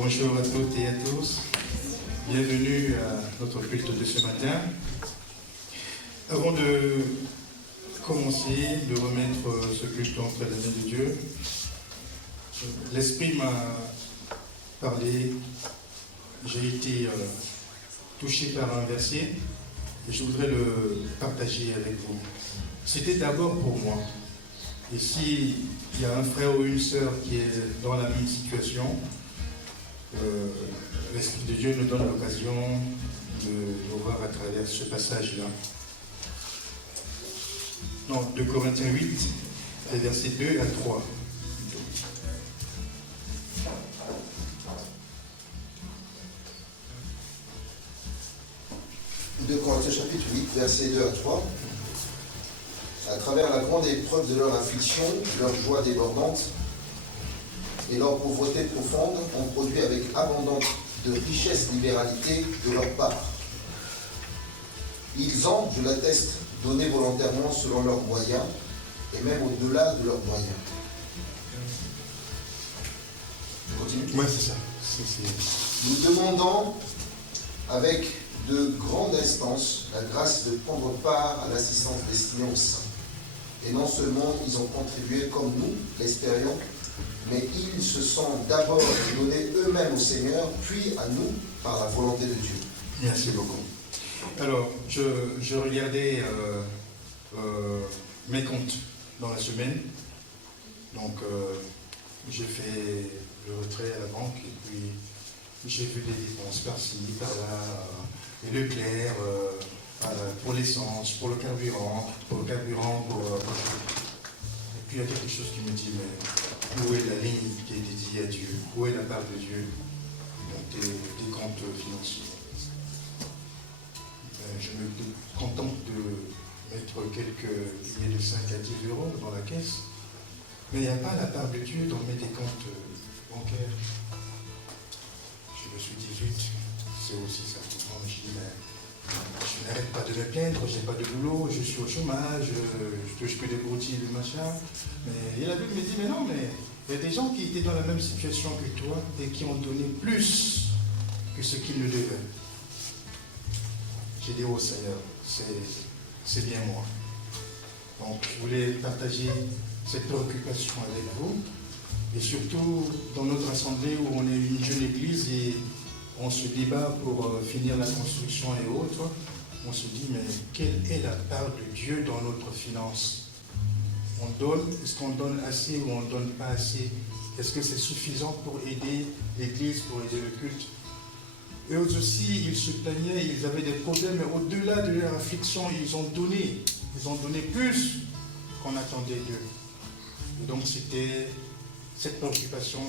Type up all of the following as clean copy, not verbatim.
Bonjour à toutes et à tous. Bienvenue à notre culte de ce matin. Avant de commencer, de remettre ce culte entre les mains de Dieu, l'Esprit m'a parlé. J'ai été touché par un verset et je voudrais le partager avec vous. C'était d'abord pour moi. Et s'il y a un frère ou une sœur qui est dans la même situation, l'Esprit de Dieu nous donne l'occasion de voir à travers ce passage-là. Non, 2 Corinthiens 8, versets 2 à 3. 2 Corinthiens chapitre 8, versets 2 à 3. À travers la grande épreuve de leur affliction, leur joie débordante et leur pauvreté profonde ont produit avec abondante de richesse libéralité de leur part. Ils ont, je l'atteste, donné volontairement selon leurs moyens et même au-delà de leurs moyens. Je continue. Oui, c'est ça. Nous demandons avec de grandes instances la grâce de prendre part à l'assistance destinée aux saints. Et non seulement ils ont contribué comme nous, l'espérions, mais ils se sont d'abord donnés eux-mêmes au Seigneur, puis à nous par la volonté de Dieu. Merci beaucoup. Alors, je regardais mes comptes dans la semaine. Donc, j'ai fait le retrait à la banque et puis j'ai vu des dépenses par-ci, par-là, et Leclerc, pour l'essence, pour le carburant, et puis il y a quelque chose qui me dit, mais où est la ligne qui est dédiée à Dieu? Où est la part de Dieu dans tes comptes financiers? Je me contente de mettre quelques billets de 5 à 10 euros dans la caisse, mais il n'y a pas la part de Dieu dans mes décomptes bancaires. Je me suis dit, zut, c'est aussi ça. Je dis, mais je n'arrête pas de me plaindre, je n'ai pas de boulot, je suis au chômage, je touche que des broutilles, des machins. Et la Bible me dit, mais non, mais il y a des gens qui étaient dans la même situation que toi et qui ont donné plus que ce qu'ils ne devaient. J'ai dit, oh Seigneur, c'est bien moi. Donc, je voulais partager cette préoccupation avec vous. Et surtout, dans notre assemblée où on est une jeune église et on se débat pour finir la construction et autres, on se dit, mais quelle est la part de Dieu dans notre finance? On donne, est-ce qu'on donne assez ou on ne donne pas assez? Est-ce que c'est suffisant pour aider l'église, pour aider le culte? Eux aussi, ils se plaignaient, ils avaient des problèmes, mais au-delà de leur affliction, ils ont donné plus qu'on attendait d'eux. Et donc c'était cette préoccupation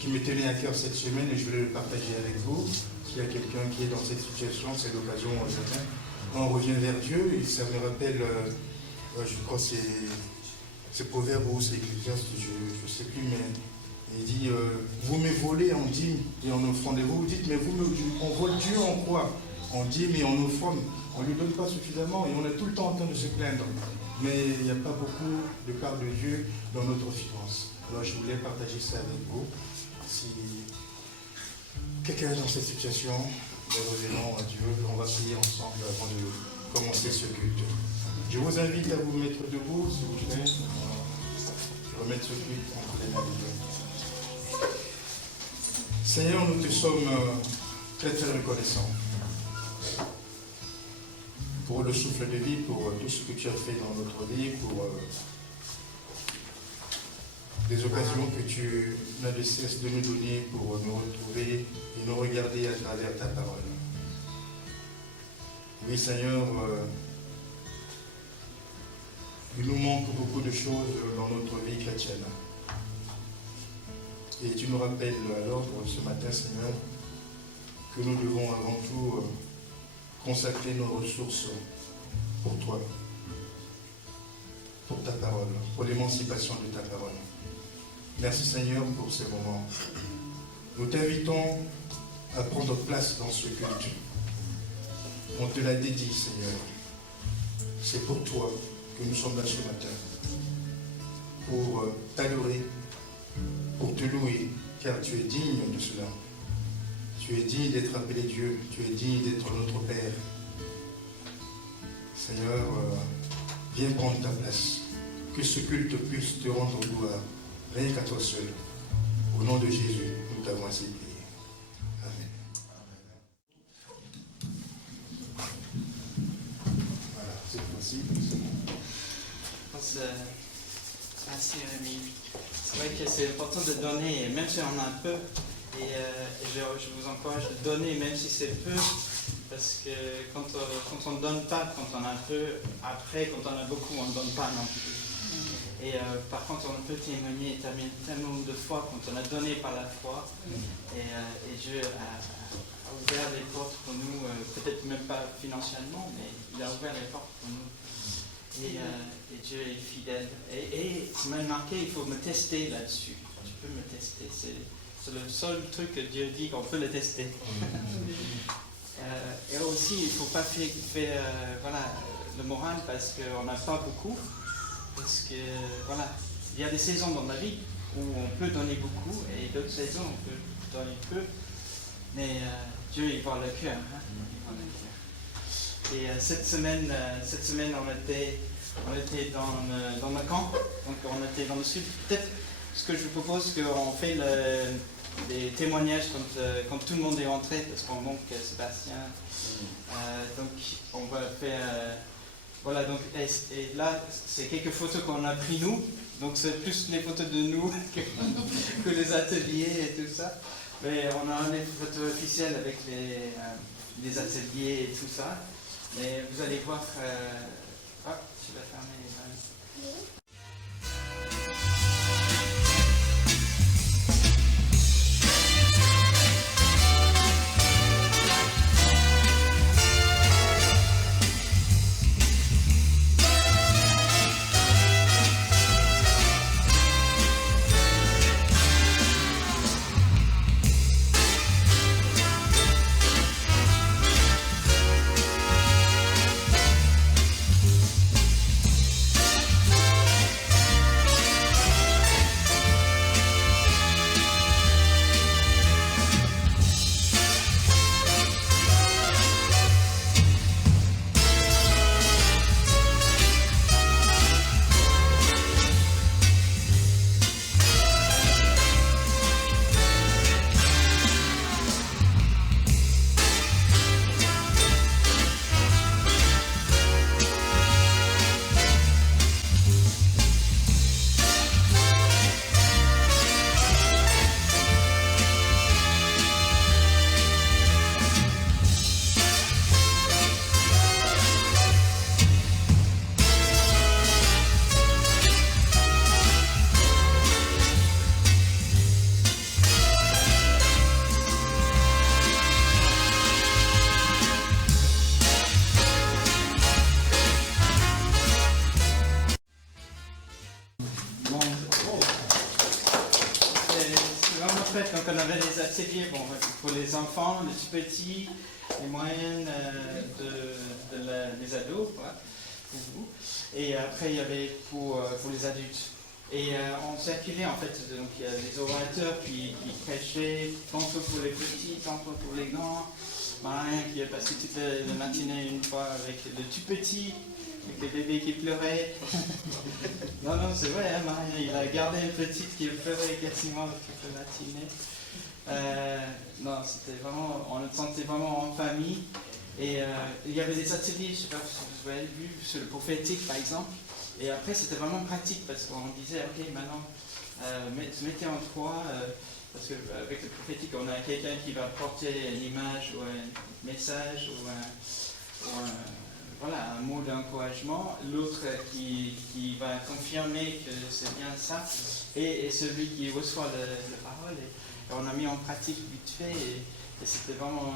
qui me tenait à cœur cette semaine et je voulais le partager avec vous. S'il y a quelqu'un qui est dans cette situation, c'est l'occasion aujourd'hui. On revient vers Dieu et ça me rappelle, je crois que c'est Proverbe ou c'est Ecclésiaste, je ne sais plus, mais il dit, vous me volez en dîme et en offrande. Et vous dites, mais on vole Dieu en quoi? En dîme et en offrande. On ne lui donne pas suffisamment et on est tout le temps en train de se plaindre. Mais il n'y a pas beaucoup de part de Dieu dans notre finance. Alors je voulais partager ça avec vous. Si quelqu'un est dans cette situation, revenons à Dieu, on va prier ensemble avant de commencer ce culte. Je vous invite à vous mettre debout, s'il vous plaît. Je vais remettre ce culte entre les mains de Dieu. Seigneur, nous te sommes très très reconnaissants pour le souffle de vie, pour tout ce que tu as fait dans notre vie, pour des occasions que tu n'as de cesse de nous donner pour nous retrouver et nous regarder à travers ta parole. Oui, Seigneur, il nous manque beaucoup de choses dans notre vie chrétienne. Et tu nous rappelles alors ce matin, Seigneur, que nous devons avant tout consacrer nos ressources pour toi, pour ta parole, pour l'émancipation de ta parole. Merci Seigneur pour ces moments. Nous t'invitons à prendre place dans ce culte. On te l'a dédié, Seigneur. C'est pour toi que nous sommes là ce matin. Pour t'adorer, pour te louer car tu es digne de cela. Tu es digne d'être appelé Dieu, tu es digne d'être notre Père. Seigneur, viens prendre ta place. Que ce culte puisse te rendre gloire, rien qu'à toi seul. Au nom de Jésus, nous t'avons ainsi prié. Amen. Voilà, cette fois-ci, c'est bon. Merci Rémi. C'est vrai que c'est important de donner, même si on a un peu. Et je vous encourage de donner, même si c'est peu. Parce que quand on ne donne pas, quand on a un peu, après, quand on a beaucoup, on ne donne pas non plus. Et par contre, on peut témoigner tellement de fois quand on a donné par la foi. Et Dieu a ouvert les portes pour nous, peut-être même pas financièrement, mais il a ouvert les portes pour nous. Et Dieu est fidèle. Et ça m'a marqué, il faut me tester là-dessus. Tu peux me tester. C'est le seul truc que Dieu dit qu'on peut le tester. Et aussi, il ne faut pas faire le moral parce qu'on n'a pas beaucoup. Parce que, voilà, il y a des saisons dans la vie où on peut donner beaucoup et d'autres saisons où on peut donner peu. Mais Dieu, il voit le cœur. Hein? Il voit le cœur. Et cette semaine, on était dans le camp. Donc, on était dans le sud. Peut-être ce que je vous propose, c'est qu'on fait des témoignages quand tout le monde est rentré, parce qu'on manque Sébastien. Donc, on va faire... voilà, donc, et là, c'est quelques photos qu'on a pris nous. Donc, c'est plus les photos de nous que les ateliers et tout ça. Mais on a les photos officielles avec les ateliers et tout ça. Mais vous allez voir... je vais fermer les vannes. Donc on avait des ateliers pour les enfants, les tout petits, les moyennes, des ados, voilà, pour vous. Et après il y avait pour les adultes. Et on circulait en fait, donc il y a les orateurs qui prêchaient, tantôt pour les petits, tantôt pour les grands. Marin qui a passé toute la matinée une fois avec le tout petit, avec les bébés qui pleuraient. Non, c'est vrai, hein, Marin, il a gardé une petite qui pleurait quasiment toute la matinée. Non, c'était vraiment, on le sentait vraiment en famille. Et il y avait des ateliers, je ne sais pas si vous avez vu, sur le prophétique par exemple. Et après, c'était vraiment pratique parce qu'on disait, ok, maintenant, mettez en trois. Parce qu'avec le prophétique, on a quelqu'un qui va porter une image ou un message ou un mot d'encouragement, l'autre qui va confirmer que c'est bien ça, et celui qui reçoit la parole. Et on a mis en pratique vite fait, et c'était vraiment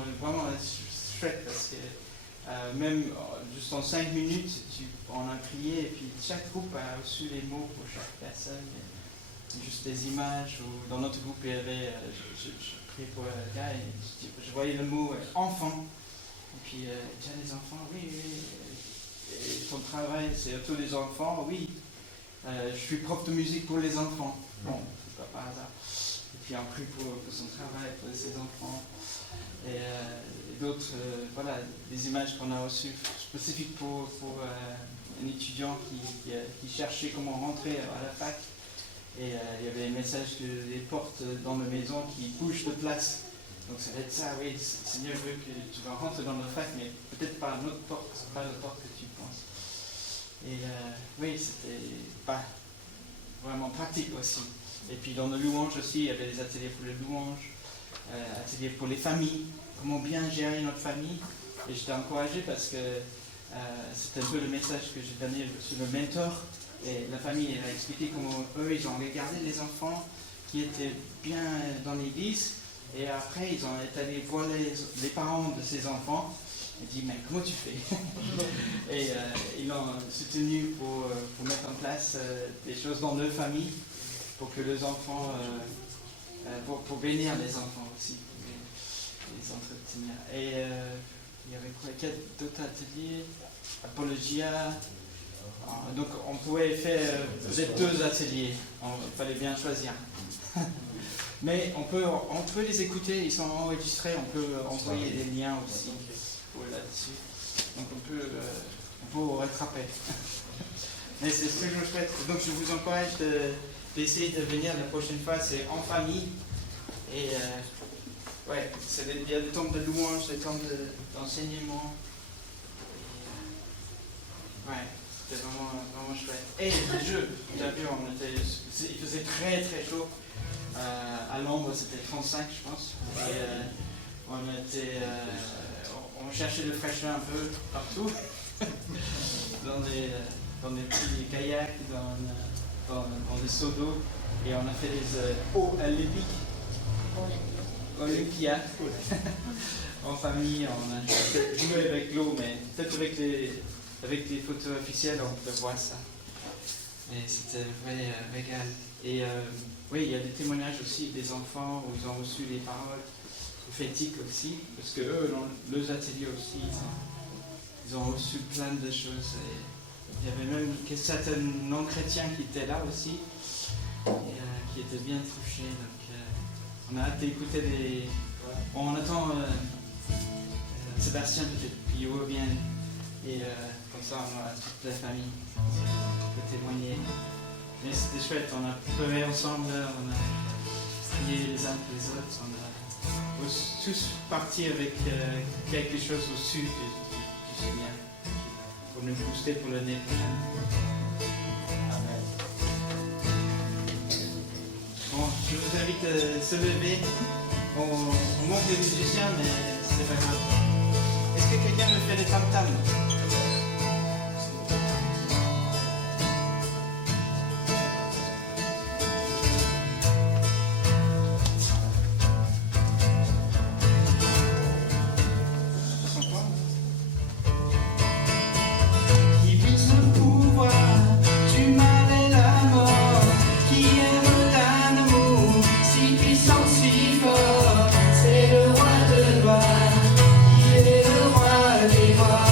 chouette parce que même juste en 5 minutes, on a prié, et puis chaque groupe a reçu les mots pour chaque personne. Juste des images, ou dans notre groupe, il y avait, je priais pour un gars, et je voyais le mot enfant. Et puis, tu as des enfants? Oui. Et ton travail, c'est tous les enfants? Oui. Je suis prof de musique pour les enfants. Bon, c'est pas par hasard. Et puis un prix pour son travail, pour ses enfants. Et d'autres, voilà, des images qu'on a reçues spécifiques pour un étudiant qui cherchait comment rentrer à la fac. Et il y avait un message que les portes dans la maison qui bougent de place. Donc ça va être ça, oui, le Seigneur veut que tu vas rentrer dans la fac, mais peut-être pas notre porte, pas la porte que tu penses. Et oui, c'était pas vraiment pratique aussi. Et puis dans le louange aussi, il y avait des ateliers pour les louanges, ateliers pour les familles, comment bien gérer notre famille. Et j'étais encouragé parce que c'était un peu le message que j'ai donné sur le mentor. Et la famille elle a expliqué comment eux, ils ont regardé les enfants qui étaient bien dans l'église. Et après, ils ont été allés voir les parents de ces enfants. Ils dit mais comment tu fais? Et ils l'ont soutenu pour mettre en place des choses dans leur famille, pour que les enfants, pour bénir les enfants aussi, les entretenir. Et il y avait quoi, d'autres ateliers, apologia. Donc on pouvait faire peut-être 2 ateliers, il fallait bien choisir. Mais on peut les écouter, ils sont enregistrés, on peut envoyer des liens aussi là-dessus. Donc on peut rattraper. Mais c'est toujours chouette. Donc je vous encourage d'essayer de venir la prochaine fois, c'est en famille. Et ouais, il y a des temps de louange, des temps d'enseignement. Ouais, c'était vraiment chouette. Et les jeux, vous avez vu, il faisait très très chaud. À l'ombre, c'était 35, je pense. Et on cherchait de fraîcheur un peu partout, dans des petits kayaks, dans des seaux d'eau. Et on a fait des eaux olympiades. En famille, on a joué avec l'eau, mais peut-être avec les photos officielles, on peut voir ça. Et c'était un vrai régal. Et oui, il y a des témoignages aussi des enfants où ils ont reçu les paroles prophétiques aussi, parce que eux, dans leurs ateliers aussi, ils ont reçu plein de choses. Et il y avait même certains non-chrétiens qui étaient là aussi, et qui étaient bien touchés. Donc on a hâte d'écouter on attend Sébastien peut-être, puis il revient. Et comme ça, on a toute la famille qui peut témoigner. Mais c'était chouette, on a pleuré ensemble, on a prié les uns pour les autres, on a tous parti avec quelque chose au-dessus du Seigneur pour nous booster pour l'année prochaine. Amen. Bon, je vous invite à se lever. On manque des musiciens, mais c'est pas grave. Est-ce que quelqu'un me fait les tam-tams? C'est le roi de gloire, il est le roi des rois.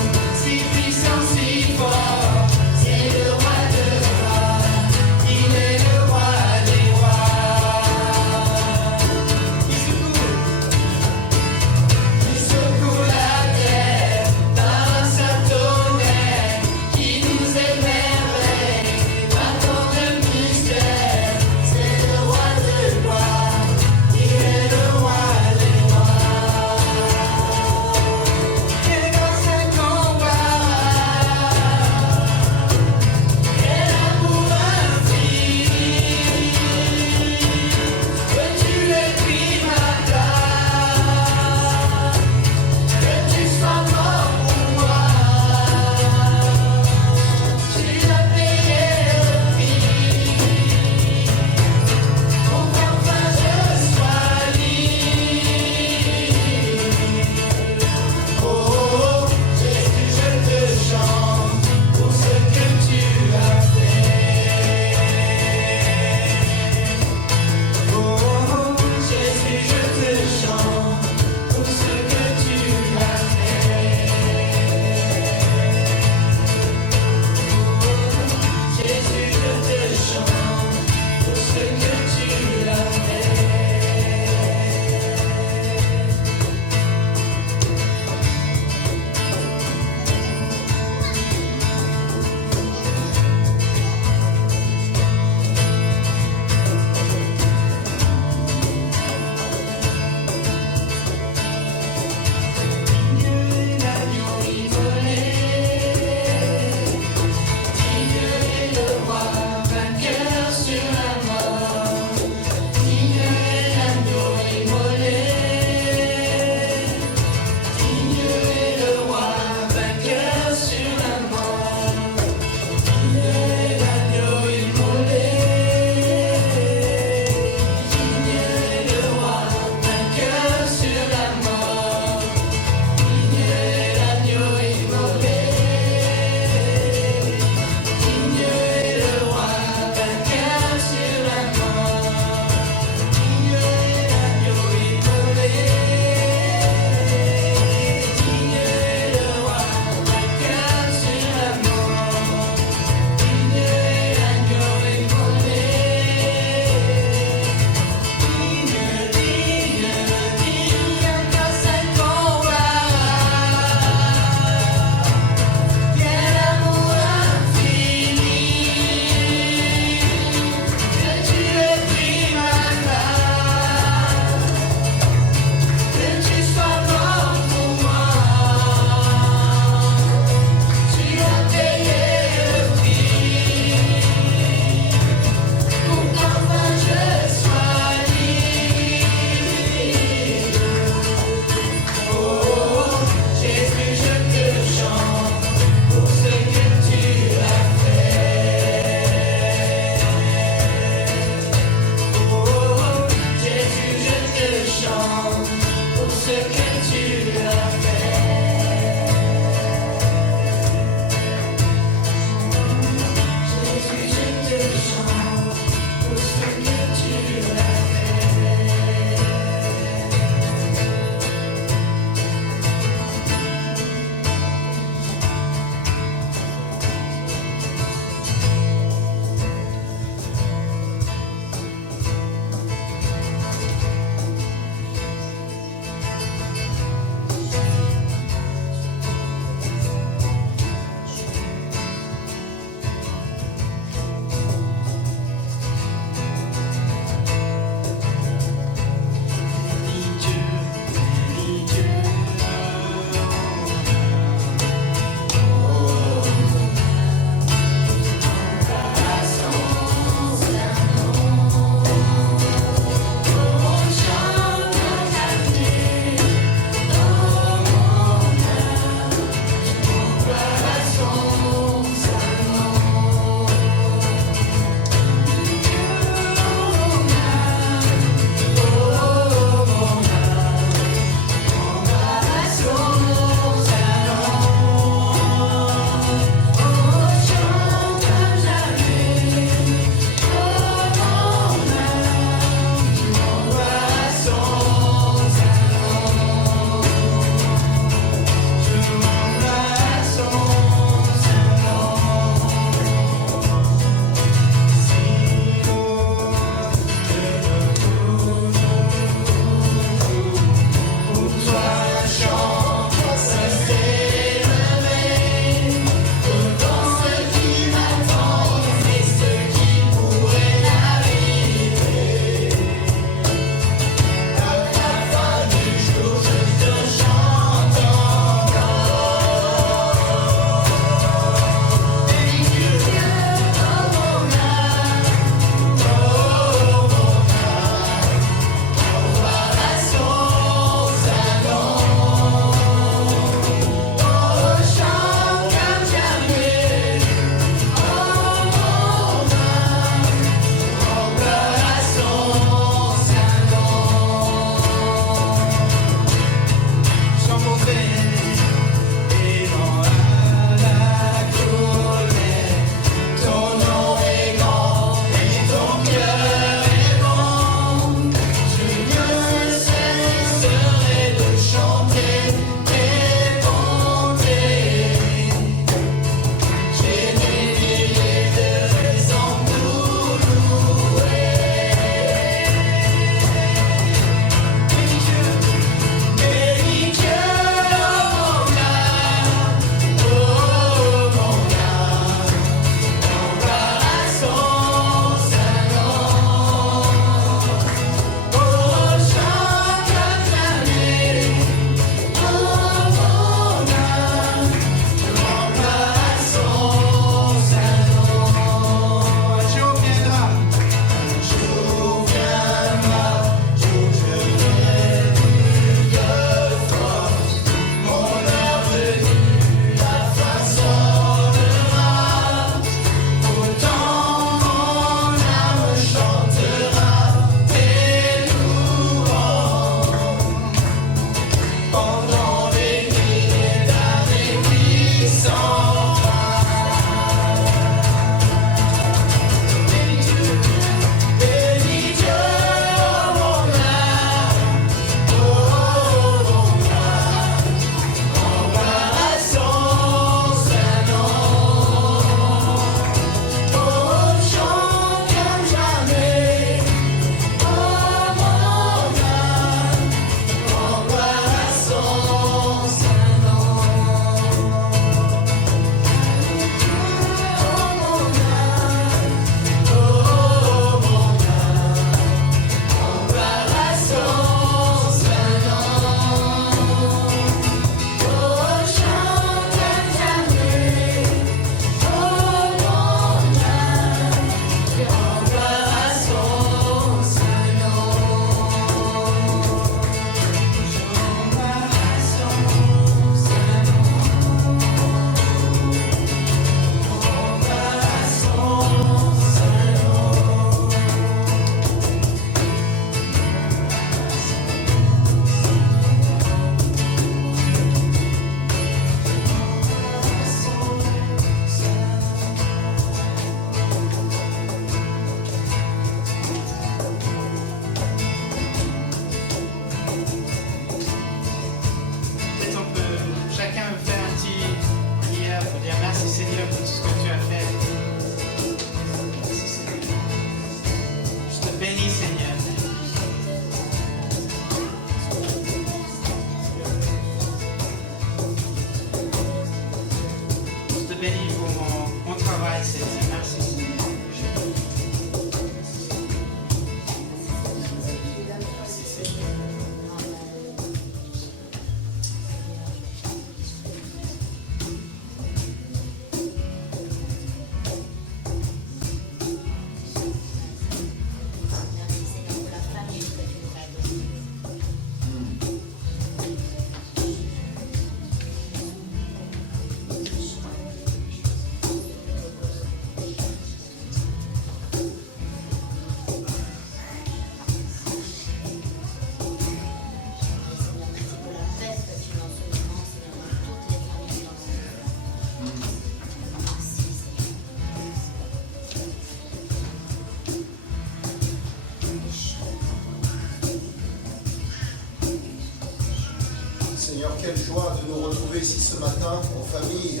joie de nous retrouver ici ce matin en famille,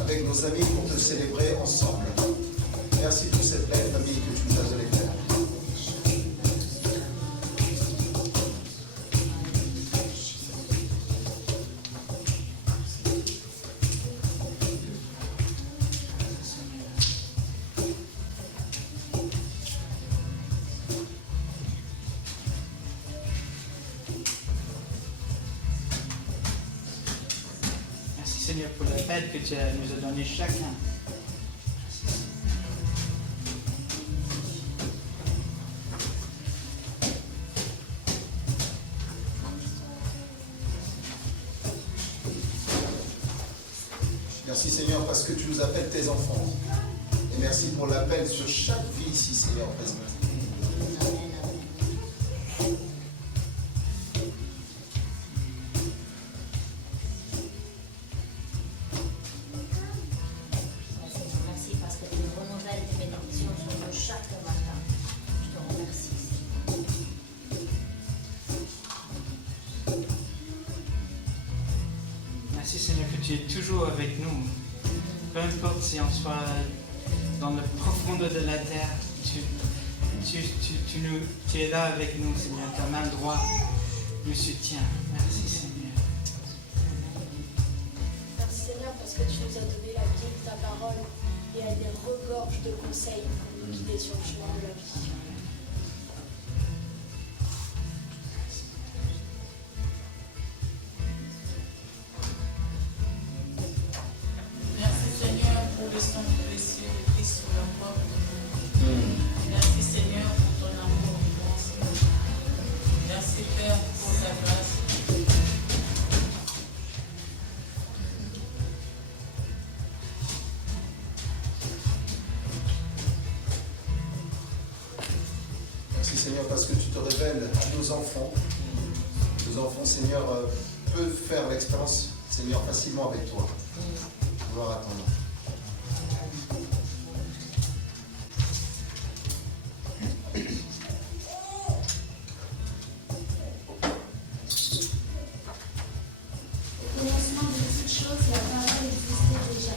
avec nos amis pour te célébrer ensemble. Merci pour cette belle famille que tu nous as donnée, Père. Merci Seigneur pour l'appel que tu nous as donné chacun. Merci Seigneur parce que tu nous appelles tes enfants. Et merci pour l'appel sur chaque vie ici, Seigneur présent. Merci parce que tu nous renouvelles tes bénédictions sur nous chaque matin. Je te remercie. Merci Seigneur que tu es toujours avec nous. Peu importe si on soit dans le profondeur de la terre, tu es là avec nous Seigneur. Ta main droite nous soutient. Merci Seigneur. Merci Seigneur parce que tu nous as donné la vie de ta parole et elle les regorge de conseils pour nous guider sur le chemin de la vie. Merci Seigneur pour le sang précieux de Christ sur la croix pour nous. Merci Seigneur pour ton amour immense. Merci Père pour ta grâce. Merci Seigneur parce que tu te révèles à nos enfants. Nos enfants, Seigneur, peuvent faire l'expérience, Seigneur, facilement avec toi. Gloire à ton nom. Au commencement de toutes choses, la parole existait déjà.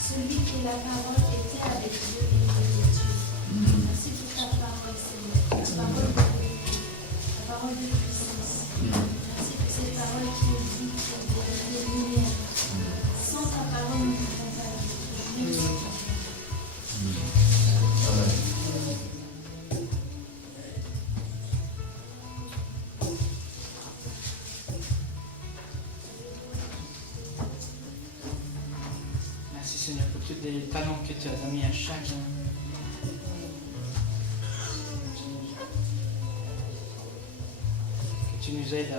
Celui qui est la parole était avec Dieu et il est Dieu. Merci pour ta parole, Seigneur. Ta parole de vérité, ta parole de puissance. Merci pour cette parole qui est vie, qui est lumière. Sans ta parole, nous ne pouvons pas vivre. Merci Seigneur pour tous les talents que tu as mis à chacun. Que tu nous aides à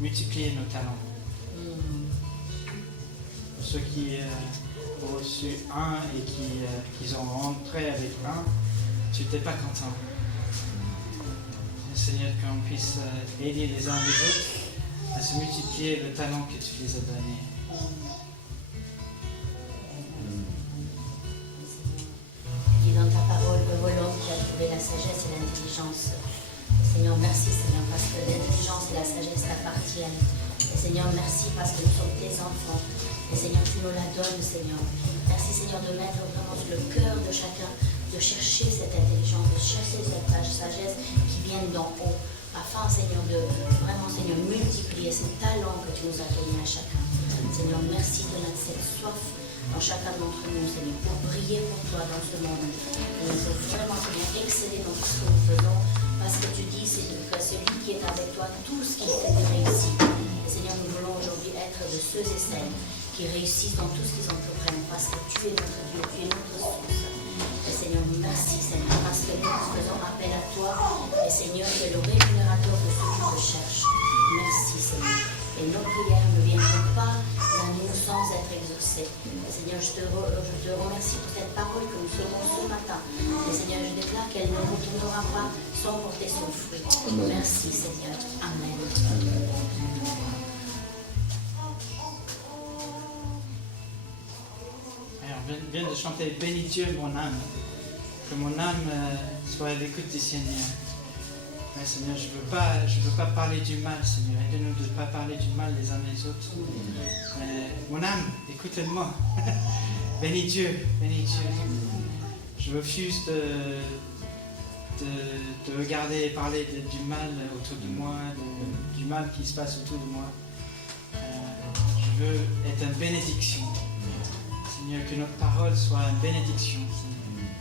multiplier nos talents. Pour ceux qui ont reçu un et qui ont rentré avec un, tu n'étais pas content. Seigneur, qu'on puisse aider les uns les autres à se multiplier le talent que tu les as donnés. Dis dans ta parole que l'homme qui a trouvé la sagesse et l'intelligence. Seigneur, merci Seigneur parce que l'intelligence et la sagesse t'appartiennent. Et Seigneur, merci parce que nous sommes tes enfants. Et Seigneur, tu nous la donnes, Seigneur. Merci Seigneur de mettre vraiment sur le cœur de chacun, de chercher cette intelligence, de chercher cette sagesse qui vient d'en haut. Afin, Seigneur, de vraiment, Seigneur, multiplier ces talents que tu nous as donnés à chacun. Seigneur, merci de mettre cette soif dans chacun d'entre nous, Seigneur, pour briller pour toi dans ce monde. Et nous faut vraiment, Seigneur, exceller dans tout ce que nous faisons, parce que tu dis, Seigneur, que celui qui est avec toi, tout ce qu'il fait réussit. Et Seigneur, nous voulons aujourd'hui être de ceux et celles qui réussissent dans tout ce qu'ils entreprennent, parce que tu es notre Dieu, tu es notre source. Et Seigneur, merci, Seigneur, parce que nous faisons appel à toi. Et Seigneur, tu es le rémunérateur de ceux qui te cherchent. Merci, Seigneur. Et nos prières ne viendront pas à nous sans être exaucées. Et Seigneur, je te remercie pour cette parole que nous serons ce matin. Et Seigneur, je déclare qu'elle ne retournera pas sans porter son fruit. Merci, Seigneur. Amen. On vient de chanter « Bénis Dieu, mon âme ». Que mon âme soit à l'écoute du Seigneur. Ouais, Seigneur, je veux pas parler du mal, Seigneur. Aide-nous de ne pas parler du mal les uns les autres. Mon âme, écoutez-moi. Bénis Dieu, bénis Dieu. Je refuse de regarder et parler du mal autour de moi, du mal qui se passe autour de moi. Je veux être une bénédiction. Seigneur, que notre parole soit une bénédiction. Seigneur.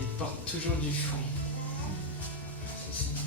Et porte toujours du fruit. Merci, Seigneur.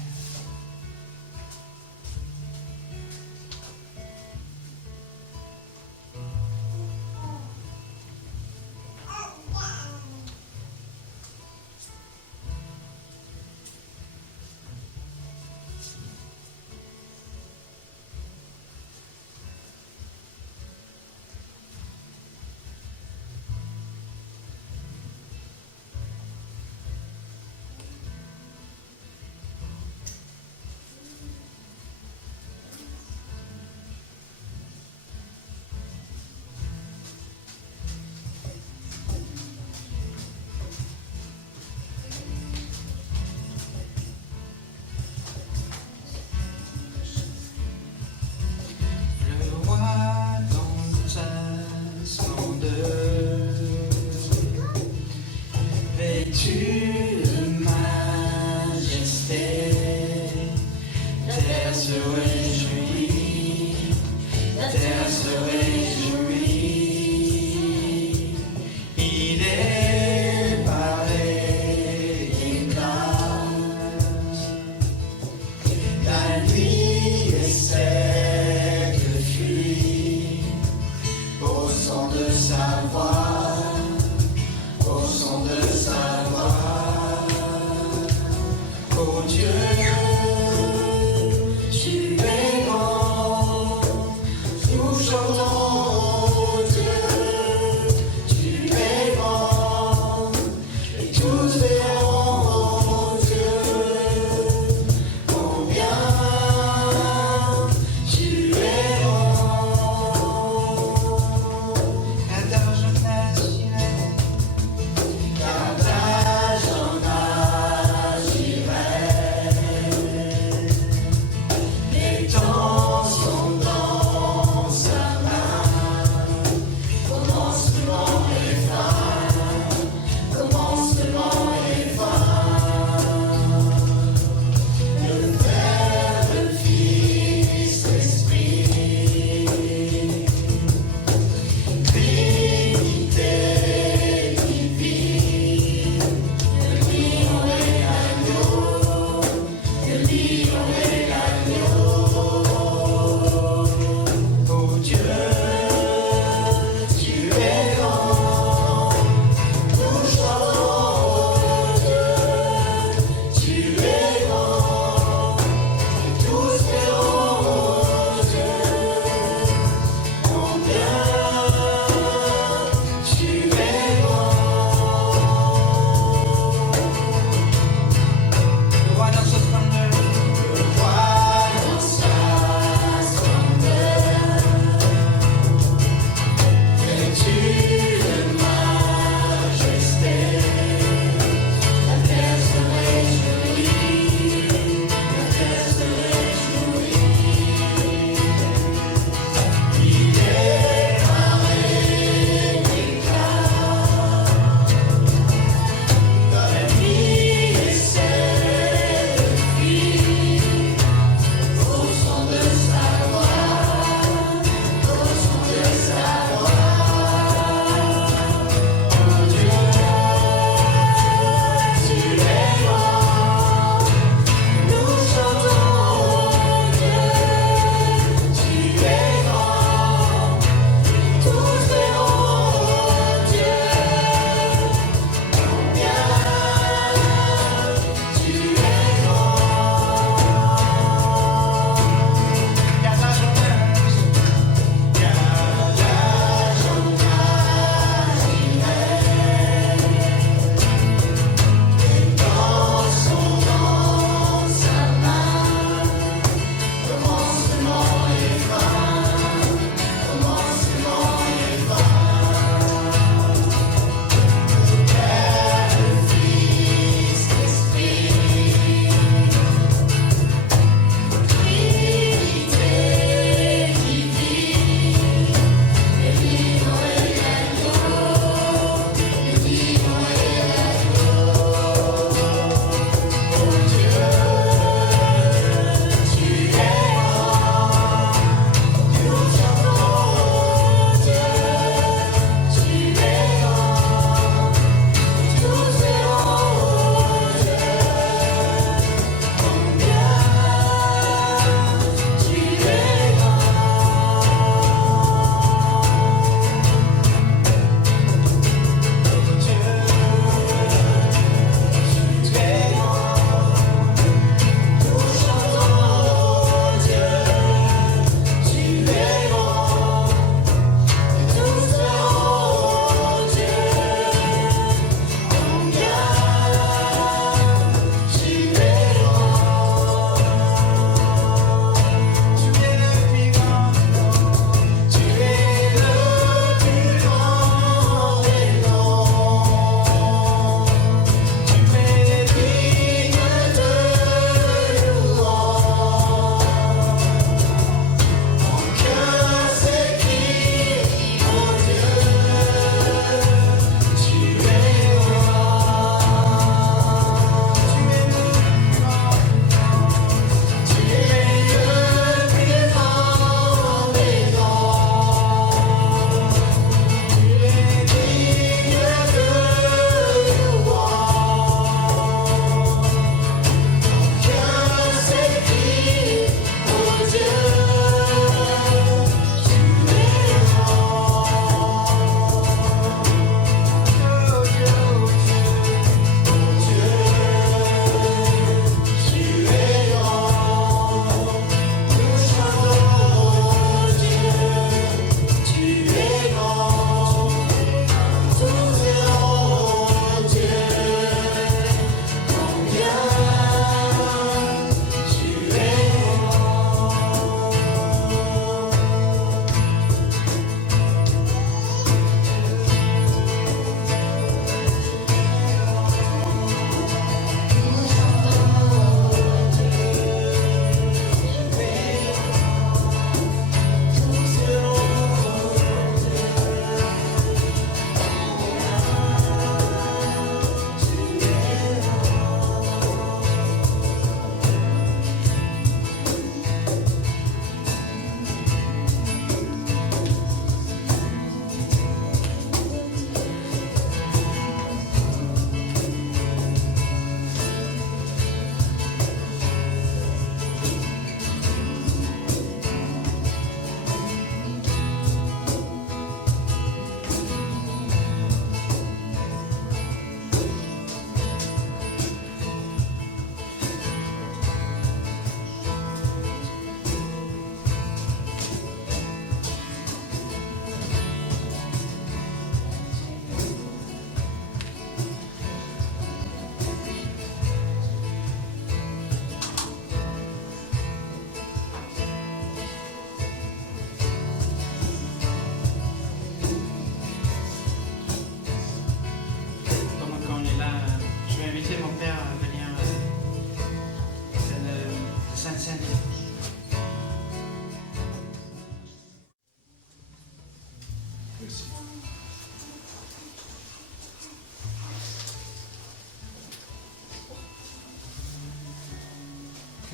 Tu es grand, toujours.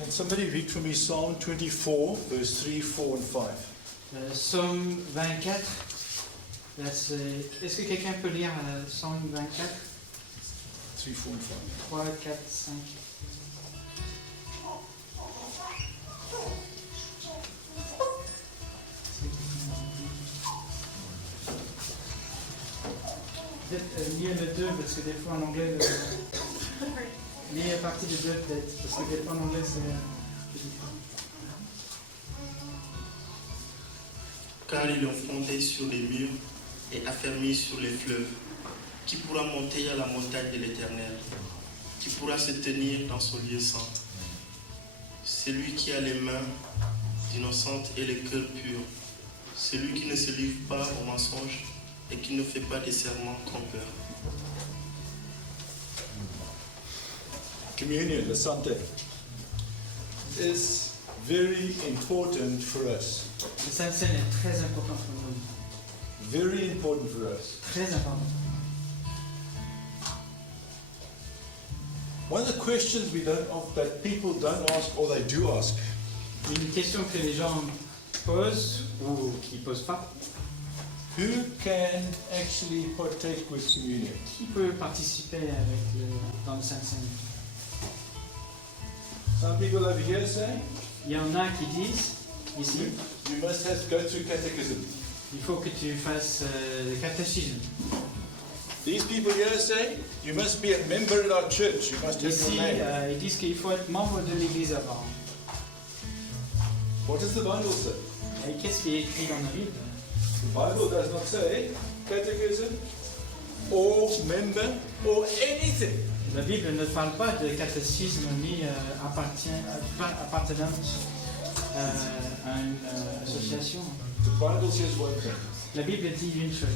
Can somebody read for me Psalm 24, verse 3, 4 and 5? Psaume 24, verset... Est-ce que quelqu'un peut lire Psaume 24, 3, 4 and 5. 3, 4, 5. Peut-être lire le 2, parce que des fois en anglais... Lire la partie du 2 peut-être, parce que des fois en anglais c'est plus différent. Car ils l'ont fondé sur les murs et affermi sur les fleuves. Qui pourra monter à la montagne de l'Éternel? Qui pourra se tenir dans son lieu saint? Celui qui a les mains innocentes et le cœur pur. Celui qui ne se livre pas au mensonge et qui ne fait pas de serments trompeurs. Communion, the Sante, is very important for us. Le Sainte Seine est très important pour nous. Very important for us. Très important. One of the questions that people don't ask, or they do ask, Une question que les gens posent ou qui ne posent pas. who can actually partake with communion? Qui peut participer dans le Sainte Seine? Some people over here say, Il y en a qui disent, ici, you must go through catechism. il faut que tu fasses le catéchisme. These people here say, you must be a member in our church, you must have Ici, your name. ils disent qu'il faut être membre de l'Église avant. What does the Bible say? Et qu'est-ce qui est écrit dans la Bible? The Bible does not say catechism, or member, or anything. La Bible ne parle pas de catéchisme ni appartenance à une association. The Bible says one thing. La Bible dit une chose.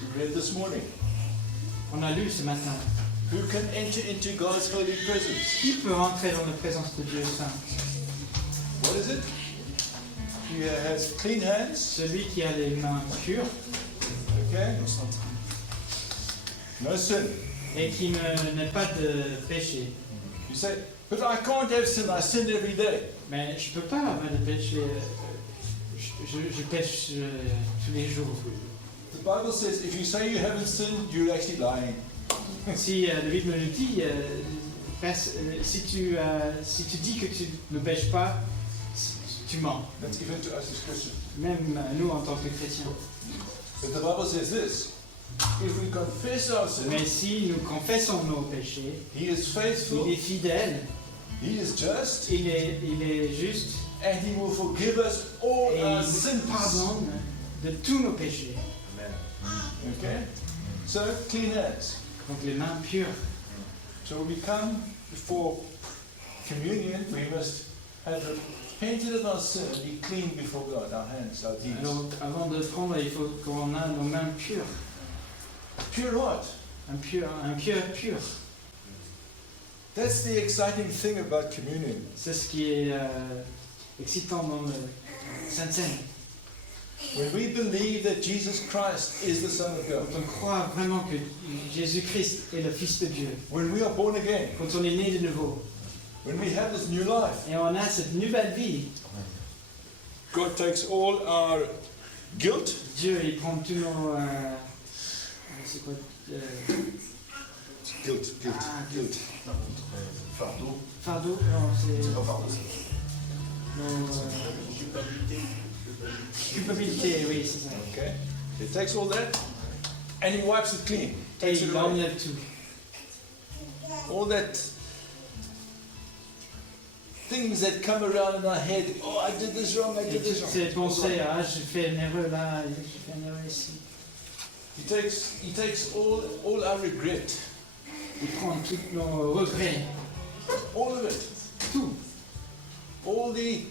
We read this morning. On a lu ce matin. Who can enter into God's holy presence? Qui peut entrer dans la présence de Dieu Saint? What is it? He has clean hands. Celui qui a les mains pures. Okay. No sin. Et qui n'a pas de péché. You say, but I can't have sin. I sin every day. Mais je ne peux pas avoir de péché. Je pêche tous les jours. The Bible says if you say you haven't sinned, you're actually lying. Si la Bible nous dit, si tu dis que tu ne pêches pas, tu mens. That's even to us as Christians. Même nous en tant que chrétiens. But the Bible says this. If we confess our Mais sins, si nous confessons nos péchés, He is faithful, il est fidèle, He is just, il est juste, and He will forgive us all et our il nous sins. pardonne de tous nos péchés. Okay? So, clean hands. Donc les mains pures. So when we come before communion, we must have repented of our sin and be clean before God, our hands, our deeds. Alors avant de prendre, il faut qu'on ait nos mains pures. Pure heart. Un cœur pur. That's the exciting thing about communion. C'est ce qui est excitant dans le Sainte Seine. When we believe that Jesus Christ is the Son of God, Quand on croit vraiment que Jésus-Christ est le Fils de Dieu, when we are born again, quand on est né de nouveau, when we have this new life, et on a cette nouvelle vie, God takes all our guilt, Dieu il prend tous nos... c'est quoi guilt. Fardeau. Fardeau. Non, c'est... Pas fardeau, c'est Nos... culpabilité, oui, c'est ça. Okay? He takes all that and He wipes it clean. Et Takes it il away. enlève tout. All that things that come around in our head. Oh, I did this wrong. I Et did this toutes wrong. ces pensées, ah, j'ai fait une erreur là, j'ai fait une erreur ici. He takes all our regret, Il prend tous nos regrets, all of it, tout. all the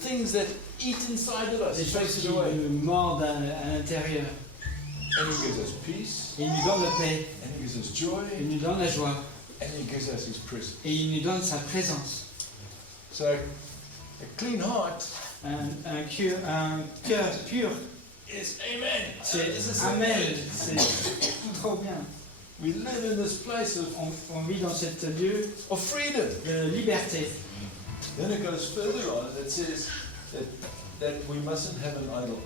things that eat inside of us. Les He choses takes qui it away, nous mordent à l'intérieur. and He gives us peace, Et il nous donne la paix, and He gives us joy, il nous donne la joie, and He gives us His presence. et il nous donne sa présence. So, a clean heart Un cœur pur, is Amen. c'est This is so Amen, good. c'est trop bien. We live in this place On vit dans cet lieu of freedom. de liberté. Then it goes further on and it says that we mustn't have an idol.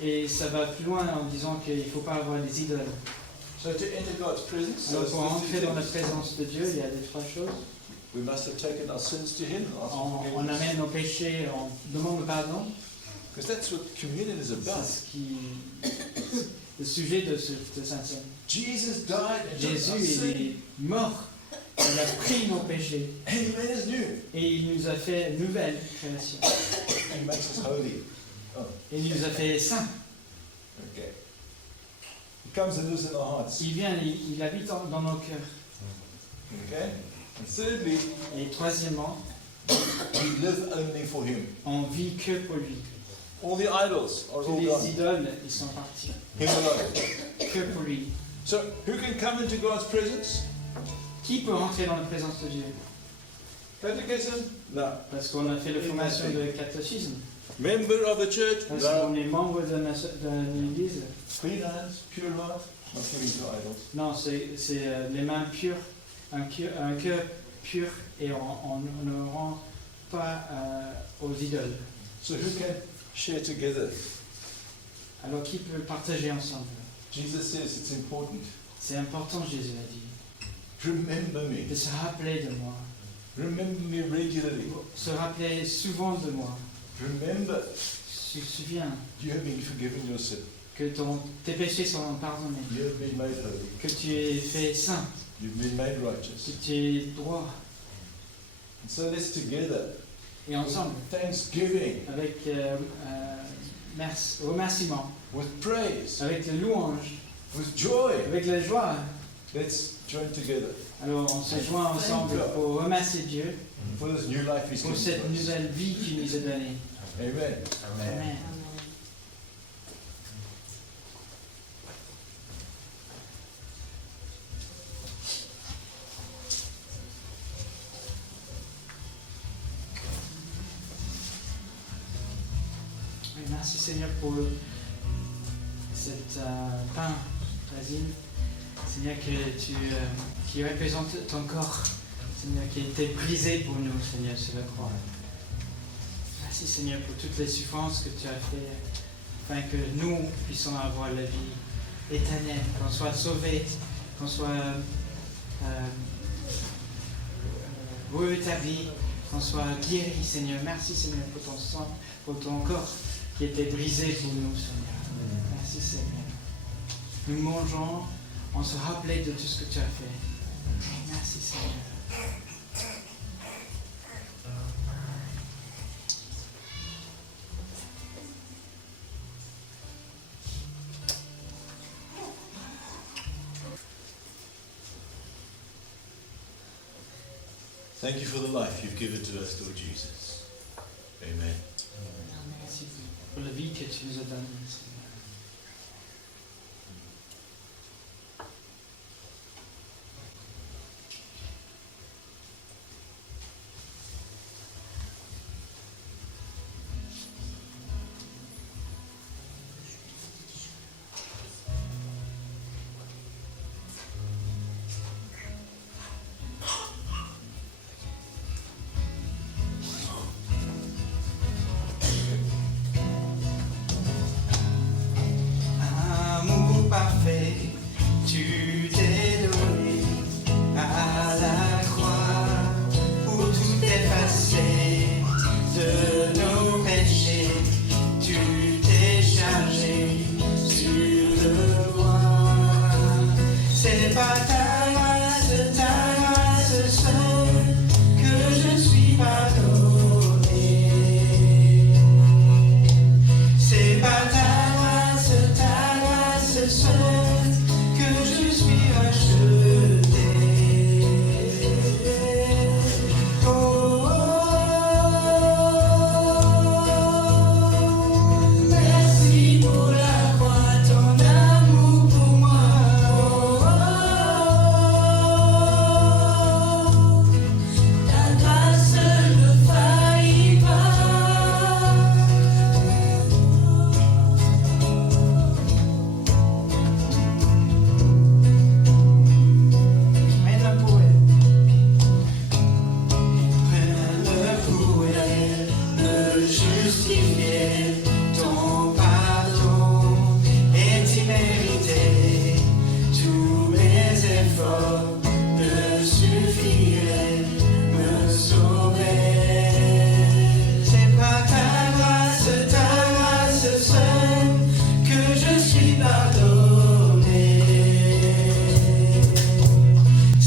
Et ça va plus loin en disant qu'il ne faut pas avoir des idoles. So to enter God's presence, Alors pour there's entrer two dans la things. présence de Dieu, il y a des trois choses. We must have taken our sins to Him and asked for On forgiveness. amène nos péchés, on demande pardon. Because that's what communion is C'est about. le sujet de cette Sainte-Seine. Jesus died and took Jésus, our il sin, est mort. Il a pris nos péchés and He made us new. et il nous a fait une nouvelle création. He makes us holy. Oh, Il nous a fait saints. okay. He comes and lives in our hearts. Il vient, il habite dans nos cœurs. Okay? And thirdly, Et troisièmement, we live only for Him. on vit que pour lui. All the idols are all Tous les gone. idoles, ils sont partis. Him alone. Que pour lui. So, who can come into God's presence? Qui peut rentrer dans la présence de Dieu? Catechism? No. Parce qu'on a fait la formation de catéchisme. Member of the church? Parce No. qu'on est membre de l'église. Clean hands, pure heart, not giving to idols. Non, c'est les mains pures, un cœur pur et on ne rend pas aux idoles. So who can share together? Alors qui peut partager ensemble? Jesus says it's important. C'est important, Jésus a dit, Remember me. de se rappeler de moi, Remember me regularly. se rappeler souvent de moi. Remember Tu te souviens you have been forgiven your sin. que tes péchés sont pardonnés, You have been made holy. que tu es fait saint, You've been made que righteous. tu es droit. And so let's together, Et ensemble, with thanksgiving, avec remerciement, with praise, avec la louange, with joy, avec la joie. let's join together Alors on se joint ensemble pour remercier Dieu for this new life He's pour given cette to us. nouvelle vie qu'il nous a donnée. Amen. Amen. Oui, merci Seigneur pour cet pain, Résine. Seigneur, qui représente ton corps. Seigneur, qui a été brisé pour nous, Seigneur, sur la croix. Merci Seigneur pour toutes les souffrances que tu as fait, afin que nous puissions avoir la vie éternelle, qu'on soit sauvés, qu'on soit rétablis, qu'on soit guéris, Seigneur. Merci Seigneur pour ton sang, pour ton corps qui était brisé pour nous, Seigneur. Merci Seigneur. Nous mangeons, on se rappelait de tout ce que tu as fait. Merci Seigneur. Thank you for the life you've given to us, Lord Jesus. Amen. Merci pour la vie que tu nous as donnée, Seigneur.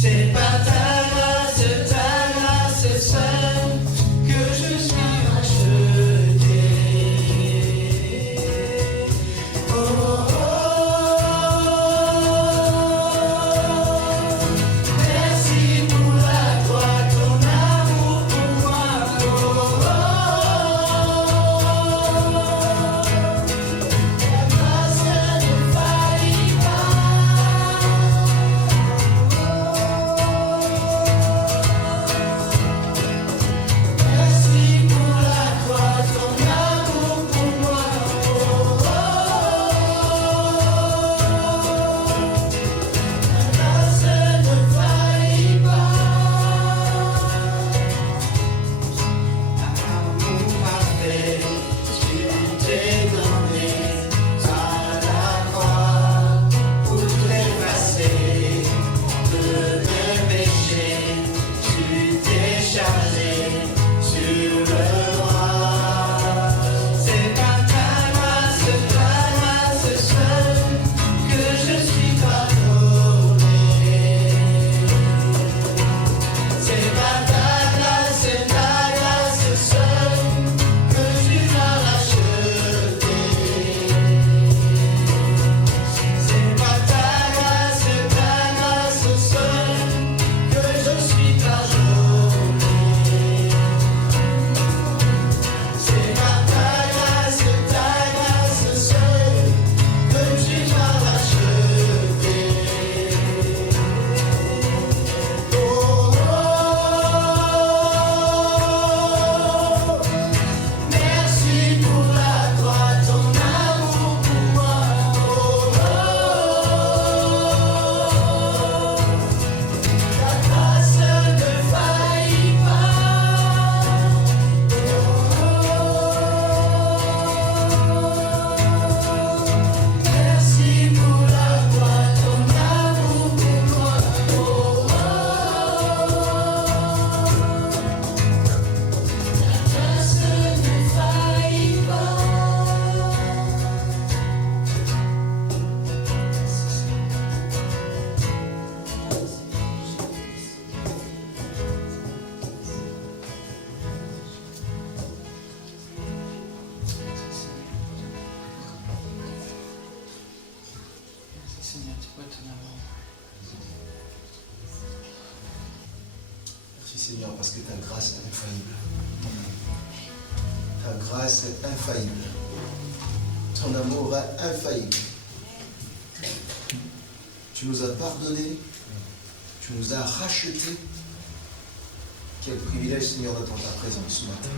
C'est par ta grâce seule que je suis racheté. Oh, oh, oh. Merci pour la croix, ton amour pour moi. Oh, oh, oh. Ta grâce ne faillit pas. Merci pour la croix, ton amour pour moi. Oh, oh, oh. Ta grâce ne faillit pas. Amour parfait, tu t'es donné à la croix pour t'effacer de mes péchés. Tu t'es chargé sur le droit. C'est par ta grâce seule que je suis pardonné. C'est par ta grâce seule que tu m'as racheté. C'est par ta grâce seule que je suis pardonné. C'est par ta grâce seule que tu m'as racheté. Oh, oh, oh. Merci pour la croix, ton amour pour moi. Oh, oh, oh. Ta grâce ne faillit pas. Merci pour la croix, ton amour pour moi. Oh, oh, ta grâce ne faillit pas. Merci Seigneur, tu vois ton amour. Merci Seigneur parce que ta grâce est infaillible. Ta grâce est infaillible. Ton amour est infaillible. Tu nous as pardonné. Tu nous as rachetés. Quel privilège Seigneur d'être en ta présence ce matin.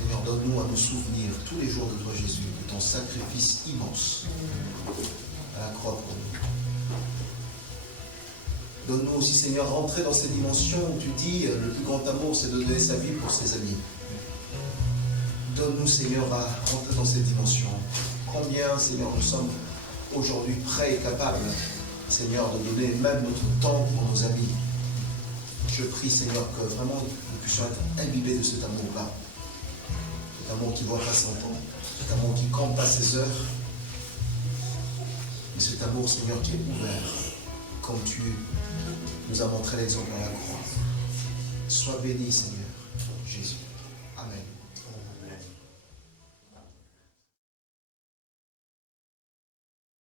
Seigneur, donne-nous à nous souvenir tous les jours de toi Jésus, de ton sacrifice immense à la croix pour nous. Donne-nous aussi, Seigneur, rentrer dans ces dimensions où tu dis le plus grand amour, c'est de donner sa vie pour ses amis. Donne-nous, Seigneur, à rentrer dans ces dimensions. Combien, Seigneur, nous sommes aujourd'hui prêts et capables, Seigneur, de donner même notre temps pour nos amis. Je prie, Seigneur, que vraiment nous puissions être imbibés de cet amour-là. Cet amour qui ne voit pas son temps, cet amour qui ne compte pas ses heures, mais cet amour, Seigneur, qui est ouvert, comme tu nous as montré l'exemple à la croix. Sois béni, Seigneur, Jésus.